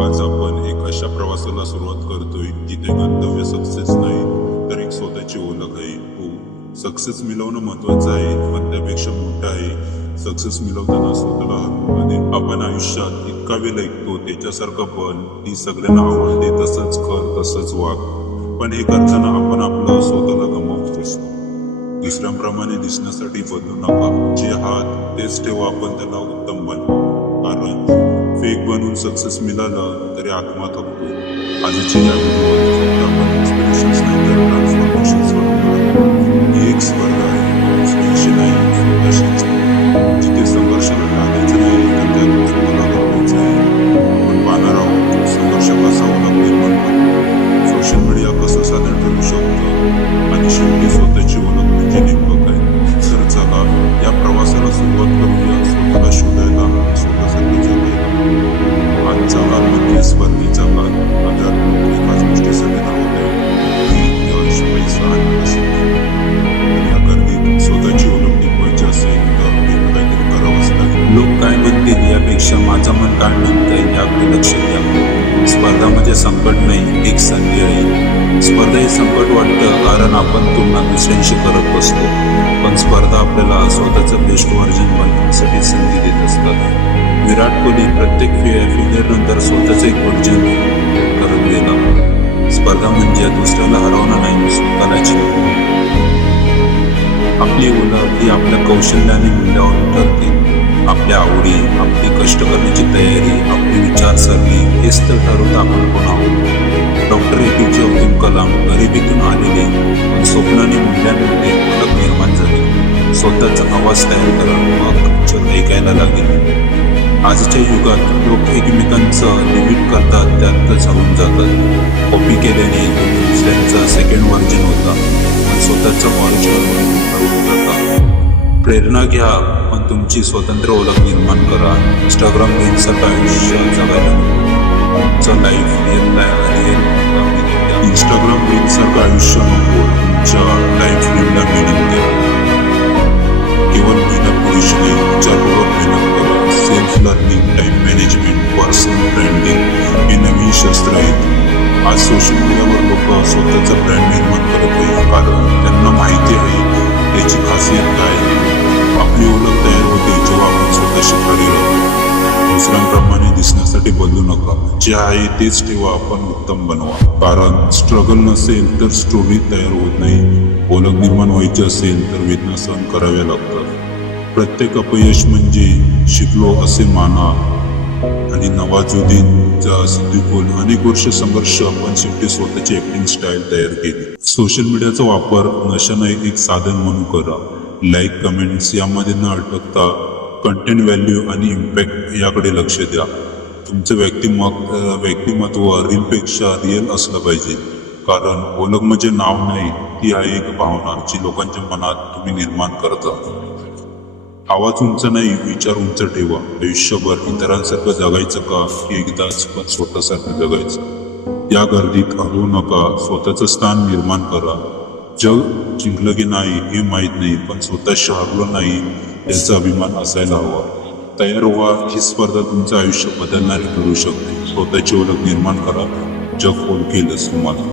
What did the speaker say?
आज आपण एक अशा प्रवासाला सुरुवात करतोय जिथे गंतव्य सक्सेस नाही तर एक स्वतःची ओळख आहे. हो, सक्सेस मिळवणं महत्वाचं आहे, पण त्यापेक्षा मोठं आहे सक्सेस मिळवताना स्वतःला हरवणे. आपण आयुष्यात इतका वेळ ऐकतो त्याच्यासारखं बन, ती सगळ्यांना आवडते, तसंच कर, तसंच वाग. पण हे करताना आपण आपलं स्वतःला गमावत असतो. दुसऱ्यांप्रमाणे दिसण्यासाठी बदलू नका. जे आहात तेच ठेवा, आपण त्याला उत्तम बनवा. कारण फेक बनून सक्सेस मिळालं तरी आत्मा थकतो. आजच्या या व्हिडिओमध्ये फक्त आपण इन्स्पिरेशन्स नाही तर ट्रान्सफॉर्मेशन्स ही एक स्पर्धा आहे. इन्स्पिरेशन आहे स्वतःशीच, जिथे संघर्षाला टाकायचं नाही तर त्यातून स्वतःला घडवायचं आहे. आपण पाहणार आहोत संघर्ष कसा ओळख निर्माण करतो, सोशल मीडिया कसं साधन ठरू शकतं आणि शेवटी स्वतःची ओळख म्हणजे नेमकं काय. तर चला या प्रवासाला सुरुवात करूया, स्वतःला शोधायला, स्वतःसाठी जगायला. आजचा काळ म्हणजे स्पर्धेचा काळ. हजार लोक एकाच गोष्टीसाठी धावत आहेत, की यश, पैसा आणि प्रसिद्धी. या गर्दीत स्वतःची ओळख टिकवायची असेल तर वेगळं काहीतरी करावंच लागेल. लोक काय म्हणतील यापेक्षा माझं मन काय म्हणतंय याकडे लक्ष द्या. स्पर्धा म्हणजे संकट नाही, एक संधी आहे. स्पर्धा हे संकट वाटतं कारण आपण तुलना दुसऱ्यांशी करत बसतो, पण स्पर्धा आपल्याला स्वतःचं बेस्ट व्हर्जन बनवण्यासाठी संधी देत असतात. विराट कोहली प्रत्येक फेलियर नंतर स्वतःचं एक व्हर्जन करत गेला. स्पर्धा म्हणजे दुसऱ्याला हरवणं नाही, स्वतःला जिंकणं. आपली ओळख ही आपल्या कौशल्याने मूल्यावर ठरते. आपल्या आवडी, आपली कष्ट करण्याची तयारी, आपली विचारसरणी हेच तर ठरवतं आपण कोण आहोत. डॉक्टर APJ अब्दुल कलाम गरिबीतून आलेले, पण स्वप्नाने मूल्यांमध्ये ओळख निर्माण झाली. स्वतःचा आवाज तयार करा, मग जग ऐकायला लागेल. आजच्या युगात लोक एकमेकांचं लिमिट करतात, त्यातच हरवून जातात. कॉपी केल्याने दुसऱ्यांचा सेकंड व्हर्जन होता, पण स्वतःचा ऑरिजिनल हरवून जातात. प्रेरणा घ्या, पण तुमची स्वतंत्र ओळख निर्माण करा. इंस्टाग्राम रील्ससारखं आयुष्य जगायला तुमचं लाईफ इंस्टाग्राम रील्ससारखं आयुष्य नको, तुमच्या लाईफ रीलला मिनिंग द्या. केवळ मेहनत पुरुष नाही, विचारपूर्वक मेहनत करा. Self learning, time management, personal branding हे नवीन शस्त्र आहेत. आज सोशल मीडियावर लोक स्वतःचा ब्रँड निर्माण करत आहेत, कारण त्यांना माहिती आहे त्याची खासियत काय आहे. आपली ओळख तयार होते जेव्हा आपण स्वतःशी खरी राहतो. दुसऱ्यांप्रमाणे दिसण्यासाठी बदलू नका. जे आहे तेच ठेवा, आपण उत्तम बनवा. कारण स्ट्रगल नसेल तर स्टोरी तयार होत नाही. ओळख निर्माण व्हायची असेल तर वेदना सहन कराव्या लागतात. प्रत्येक अपयश म्हणजे शिकलो असे माना. आणि नवाजुद्दीनचा सिद्दीकून अनेक वर्ष संघर्ष, पण शेवटी स्वतःची ऍक्टिंग स्टाईल तयार केली. सोशल मीडियाचा वापर नशा नाही, एक साधन म्हणून करा. लाईक, कमेंट्स यामध्ये न अडकता कंटेंट व्हॅल्यू आणि इम्पॅक्ट याकडे लक्ष द्या. तुमचं व्यक्तिमत्व रीलपेक्षा रिअल असलं पाहिजे. कारण ओळख म्हणजे नाव नाही, ती आहे एक भावना जी लोकांच्या मनात तुम्ही निर्माण करता. आवाज उंच नाही, विचार उंच ठेवा. आयुष्यभर इतरांसारखं जगायचं का, की एकदाच पण स्वतःसारखं जगायचं. या गर्दीत हरवू नका, स्वतःचं स्थान निर्माण करा. जग जिंकलं की नाही हे माहीत नाही, पण स्वतःशी हरलो नाही याचा अभिमान असायला हवा. तयार व्हा, ही स्पर्धा तुमचं आयुष्य बदलणारी ठरू शकते. स्वतःची ओळख निर्माण करा, जग ओळखेलच तुम्हाला.